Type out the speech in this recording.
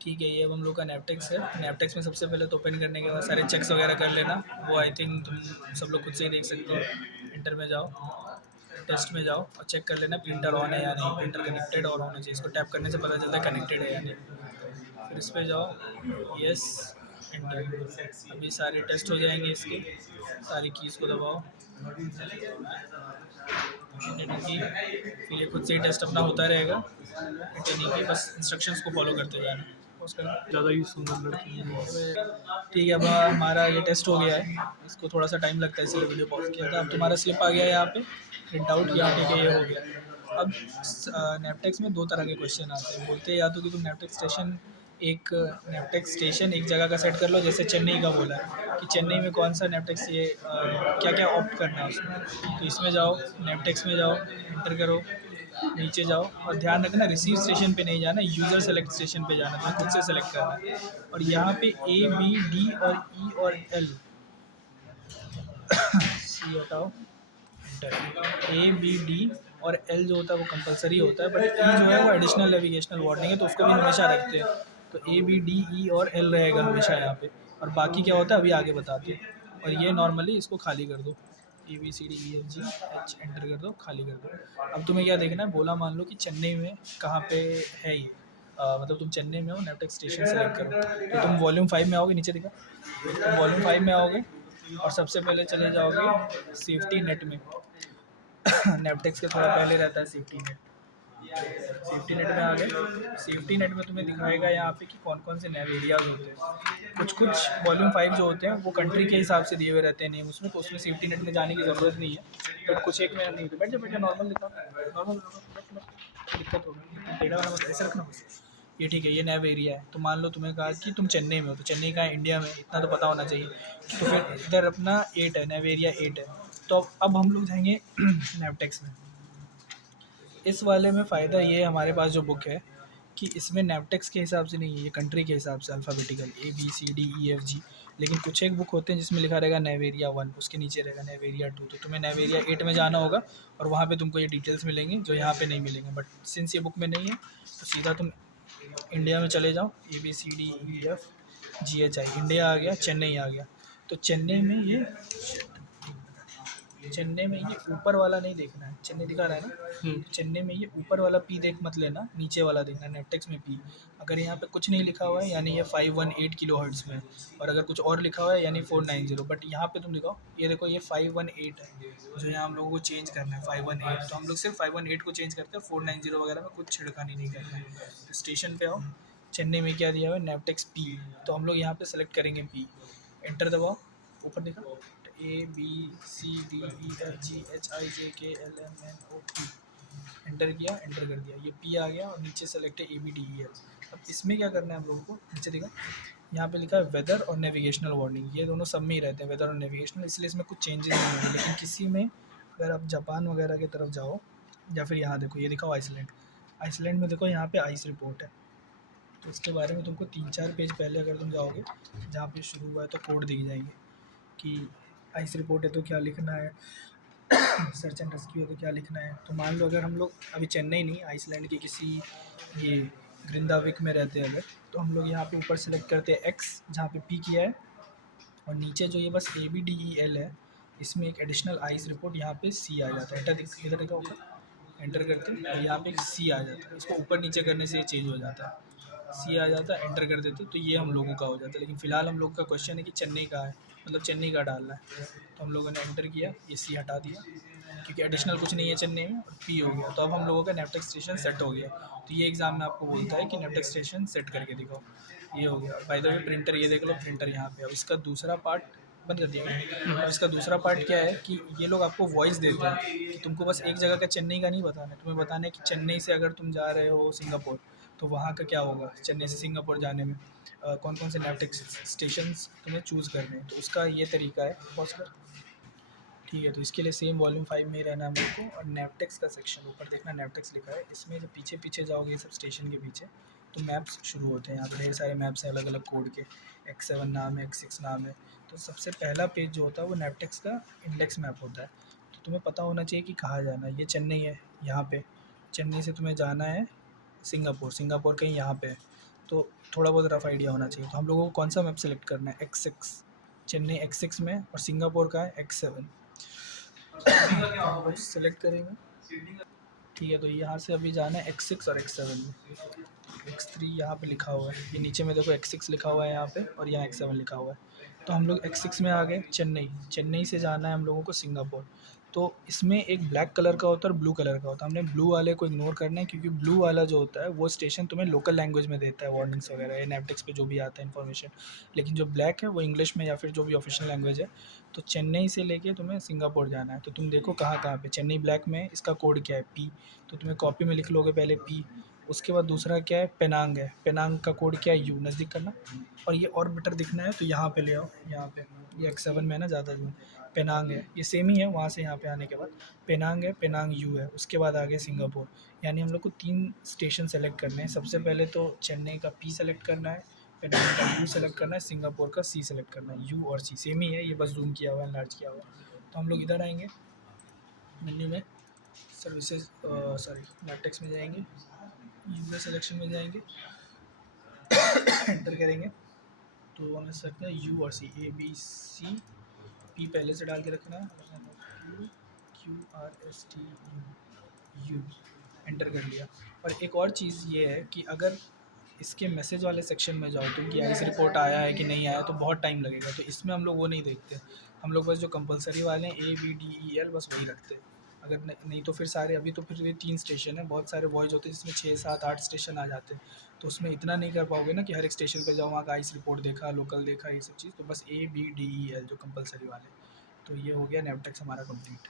ठीक है, ये अब हम लोग का नैपटेक्स है। नैपटेक्स में सबसे पहले तो ओपन करने के बाद सारे चेक्स वगैरह कर लेना। वो आई थिंक तुम सब लोग खुद से ही देख सकते हो। इंटर में जाओ, टेस्ट में जाओ और चेक कर लेना प्रिंटर ऑन है या नहीं, प्रिंटर कनेक्टेड और होना चाहिए। इसको टैप करने से पता चलता है कनेक्टेड है या नहीं। फिर इस पर जाओ, यस, इंटर। अभी सारे टेस्ट हो जाएंगे इसके, सारी कीज़ को दबाओ, इंटर की। फिर ये खुद से ही टेस्ट अपना होता रहेगा। इंटर की बस इंस्ट्रक्शंस को फॉलो करते जाना। उसका ज़्यादा ही सुंदर लड़की है। ठीक है, अब हमारा ये टेस्ट हो गया है। इसको थोड़ा सा टाइम लगता है इसलिए वीडियो पॉज किया था। अब तुम्हारा स्लिप आ गया है यहाँ पे, प्रिंट आउट किया, ठीक है, ये हो गया। अब नैपटेक्स में दो तरह के क्वेश्चन आते हैं। बोलते हैं या तो कि तुम नैपटेक्स स्टेशन एक जगह का सेट कर लो, जैसे चेन्नई का बोला है कि चेन्नई में कौन सा नैपटेक्स ये क्या क्या ऑप्ट करना है उसमें। तो इसमें जाओ, नैपटेक्स में जाओ, इंटर करो, नीचे जाओ और ध्यान रखना रिसीव स्टेशन पे नहीं जाना, यूज़र सेलेक्ट स्टेशन पे जाना, तो खुद से सेलेक्ट करना है। और यहाँ पे ए बी डी और ई और एल, सी हटाओ, ए बी डी और एल जो होता है वो कंपलसरी होता है, बट ई जो है वो एडिशनल नेविगेशनल वार्निंग है, तो उसको भी हमेशा रखते हैं। तो ए बी डी ई और एल रहेगा हमेशा यहाँ पे। और बाकी क्या होता है अभी आगे बताते हैं। और ये नॉर्मली इसको खाली कर दो, A B C D E F G H, enter कर दो, खाली कर दो। अब तुम्हें क्या देखना है, बोला मान लो कि चेन्नई में कहाँ पे है ये, मतलब तुम चेन्नई में हो, नैपटेक्स स्टेशन सेलेक्ट करो। तो तुम वॉल्यूम 5 में आओगे, नीचे दिखा, तुम वॉल्यूम 5 में आओगे और सबसे पहले चले जाओगे सेफ्टी नेट में। नैपटेक्स के थोड़ा पहले रहता है सेफ्टी नेट। सेफ्टी नेट में आ गए। सेफ्टी नेट में तुम्हें दिखाएगा यहाँ पे कि कौन कौन से नैव एरियाज होते हैं। कुछ कुछ वॉल्यूम 5 जो होते हैं वो कंट्री के हिसाब से दिए हुए रहते हैं नेम उसमें, तो उसमें सेफ्टी नेट में जाने की ज़रूरत नहीं है। बट कुछ एक में नहीं, तो बैठ जा, बैठ जा, नॉर्मल दिखा, नॉर्मल दिक्कत होगी, टेढ़ा वाला मत ऐसे रखना बस। ये ठीक है, ये नैव एरिया है। तो मान लो तुम्हें कहा कि तुम चेन्नई में हो, तो चेन्नई का है इंडिया में, इतना तो पता होना चाहिए। तो फिर इधर अपना 8 है, नैव एरिया 8 है। तो अब हम लोग जाएंगे नैपटेक्स में। इस वाले में फ़ायदा ये है, हमारे पास जो बुक है कि इसमें नैपटेक्स के हिसाब से नहीं है, ये कंट्री के हिसाब से alphabetical A B C D E F G. लेकिन कुछ एक बुक होते हैं जिसमें लिखा रहेगा नेवेरिया 1, उसके नीचे रहेगा नेवेरिया 2। तो तुम्हें नेवेरिया 8 में जाना होगा और वहाँ पे तुमको ये डिटेल्स मिलेंगी जो यहाँ पे नहीं मिलेंगे। बट सिंस ये बुक में नहीं है तो सीधा तुम इंडिया में चले जाओ, A B C D E F G H I, India आ गया, चेन्नई आ गया। तो चेन्नई में ये ऊपर वाला नहीं देखना है, चेन्नई दिखा रहा है ना, तो चेन्नई में ये ऊपर वाला पी देख मत लेना, नीचे वाला देखना, नेपटेक्स में पी। अगर यहाँ पे कुछ नहीं लिखा हुआ है यानी ये 518 किलो हर्ट्ज़ में है, और अगर कुछ और लिखा हुआ है यानी 490। बट यहाँ पे तुम दिखाओ, ये देखो ये 518 है, जो यहाँ हम लोगों को चेंज करना है 518। तो हम लोग सिर्फ 518 को चेंज करते हैं, 490 वगैरह में कुछ छिड़कानी नहीं करना है। तो स्टेशन पे आओ, चेन्नई में क्या दिया हुआ है, नेपटेक्स पी, तो हम लोग यहाँ पे सेलेक्ट करेंगे पी। एंटर दबाओ, ऊपर देखा, A B C D E F G H I J K L M N O P, enter किया, एंटर कर दिया, ये पी आ गया और नीचे सेलेक्ट है A B D E L. अब इसमें क्या करना है हम लोगों को, नीचे देखा यहाँ पे लिखा है वेदर और नेविगेशनल वार्निंग, ये दोनों सब में ही रहते हैं, वेदर और नेविगेशनल, इसलिए इसमें कुछ चेंजेस नहीं होंगे। लेकिन किसी में अगर आप जापान वगैरह की तरफ जाओ, या फिर यहाँ देखो, ये दिखाओ आइसलैंड, आइसलैंड में देखो यहाँ पे आइस रिपोर्ट है। तो इसके बारे में तुमको 3-4 पेज पहले अगर तुम जाओगे, जहाँ पे शुरू हुआ है तो कोड दिख जाएंगे कि आइस रिपोर्ट है तो क्या लिखना है, सर्च एंड रेस्क्यू है तो क्या लिखना है। तो मान लो अगर हम लोग अभी चेन्नई नहीं, आइसलैंड के किसी ये ग्रिंदाविक में रहते हैं अगर, तो हम लोग यहाँ पे ऊपर सेलेक्ट करते हैं एक्स, जहाँ पे पी किया है, और नीचे जो ये बस A B D E L है, इसमें एक एडिशनल आइस रिपोर्ट यहाँ पे सी आ जाता है। इधर देखा ऊपर, एंटर करते हैं और यहाँ पे एक सी आ जाता है, इसको ऊपर नीचे करने से ये चेंज हो जाता है, सी आ जाता है, एंटर कर देते तो ये हम लोगों का हो जाता है। लेकिन फ़िलहाल हम लोग का क्वेश्चन है कि चेन्नई का है, मतलब चेन्नई का डालना है। तो हम लोगों ने एंटर किया, ये सी हटा दिया क्योंकि एडिशनल कुछ नहीं है चेन्नई में, और पी हो गया। तो अब हम लोगों का नेपटेक्स स्टेशन सेट हो गया। तो ये एग्ज़ाम में आपको बोलता है कि नेपटेक्स स्टेशन सेट करके दिखाओ, ये हो गया। बाय द वे प्रिंटर ये देख लो, प्रिंटर यहाँ पे। अब इसका दूसरा पार्ट बंद कर दिया। अब इसका दूसरा पार्ट क्या है कि ये लोग आपको वॉइस देते हैं कि तुमको बस एक जगह का चेन्नई का नहीं बताना है, तुम्हें बताना है कि चेन्नई से अगर तुम जा रहे हो सिंगापुर, तो वहाँ का क्या होगा, चेन्नई से सिंगापुर जाने में कौन कौन से नेपटेक्स स्टेशंस तुम्हें चूज़ करने हैं। तो उसका ये तरीका है। पॉज कर, ठीक है। तो इसके लिए सेम वॉल्यूम 5 में ही रहना है मेरे को। और नेपटेक्स का सेक्शन ऊपर देखना, नेपटेक्स लिखा है, इसमें जब पीछे पीछे जाओगे सब स्टेशन के पीछे, तो मैप्स शुरू होते हैं। यहाँ पर ढेर सारे मैप्स हैं अलग अलग कोड के, X7 नाम है, X6 नाम है। तो सबसे पहला पेज जो होता है वो नेपटेक्स का इंडेक्स मैप होता है। तो तुम्हें पता होना चाहिए कि कहाँ जाना है। ये चेन्नई है, यहाँ पे चेन्नई से तुम्हें जाना है सिंगापुर, सिंगापुर कहीं यहाँ पे है। तो थोड़ा बहुत रफ आइडिया होना चाहिए। तो हम लोगों को कौन सा मैप सेलेक्ट करना है, X6, चेन्नई X6 में, और सिंगापुर का है X7। हम लोग सेलेक्ट करेंगे, ठीक है। तो यहाँ से अभी जाना है X6 और X7 में। X3 यहाँ पे लिखा हुआ है, ये नीचे में देखो X6 लिखा हुआ है यहाँ पे, और यहाँ X7 लिखा हुआ है। तो हम लोग X6 में आ गए। चेन्नई से जाना है हम लोगों को सिंगापुर। तो इसमें एक ब्लैक कलर का होता है और ब्लू कलर का होता है। हमने ब्लू वाले को इग्नोर करना है, क्योंकि ब्लू वाला जो होता है वो स्टेशन तुम्हें लोकल लैंग्वेज में देता है वार्निंग्स वगैरह, नेपटेक्स पे जो भी आता है इन्फॉर्मेशन। लेकिन जो ब्लैक है वो इंग्लिश में या फिर जो भी ऑफिशियल लैंग्वेज है। तो चेन्नई से लेके तुम्हें सिंगापुर जाना है। तो तुम देखो कहाँ कहाँ पे। चेन्नई ब्लैक में, इसका कोड क्या है, P। तो तुम्हें कॉपी में लिख लोगे पहले P। उसके बाद दूसरा क्या है, पेनांग है। पेनांग का कोड क्या है, U, नज़दीक करना। और ये और बेटर दिखना है तो यहाँ पे ले आओ, यहाँ पे ये X7 में है ना ज़्यादा जूम। पेनांग है, ये सेम ही है वहाँ से यहाँ पे आने के बाद। पेनांग है, पेनांग U है, उसके बाद आगे सिंगापुर। यानी हम लोग को 3 स्टेशन सेलेक्ट करने हैं। सबसे पहले तो चेन्नई का P सेलेक्ट करना है, पेनांग का U सेलेक्ट करना है, सिंगापुर का C सेलेक्ट करना है। U और C सेम ही है, ये बस जूम किया हुआ है, लार्ज किया हुआ है। तो हम लोग इधर आएंगे मेन्यू में, सर्विसेज, सॉरी नेपटेक्स में जाएंगे, यूजर सिलेक्शन में जाएंगे, एंटर करेंगे। तो हमें सकता है U और C, ABC, P पहले से डाल के रखना है, QRSTU, एंटर कर लिया। और एक और चीज़ ये है कि अगर इसके मैसेज वाले सेक्शन में जाओ तुम कि आईस रिपोर्ट आया है कि नहीं आया, तो बहुत टाइम लगेगा। तो इसमें हम लोग वो नहीं देखते, हम लोग बस जो कंपलसरी वाले हैं ABDEL बस वही रखते हैं। अगर नहीं तो फिर सारे, अभी तो फिर ये 3 स्टेशन है, बहुत सारे वॉइस होते हैं जिसमें 6, 7, 8 स्टेशन आ जाते हैं। तो उसमें इतना नहीं कर पाओगे ना कि हर एक स्टेशन पे जाओ, वहाँ का आईस रिपोर्ट देखा, लोकल देखा, ये सब चीज़। तो बस ABDEL जो कंपलसरी वाले। तो ये हो गया नेपटेक्स हमारा कंप्लीट।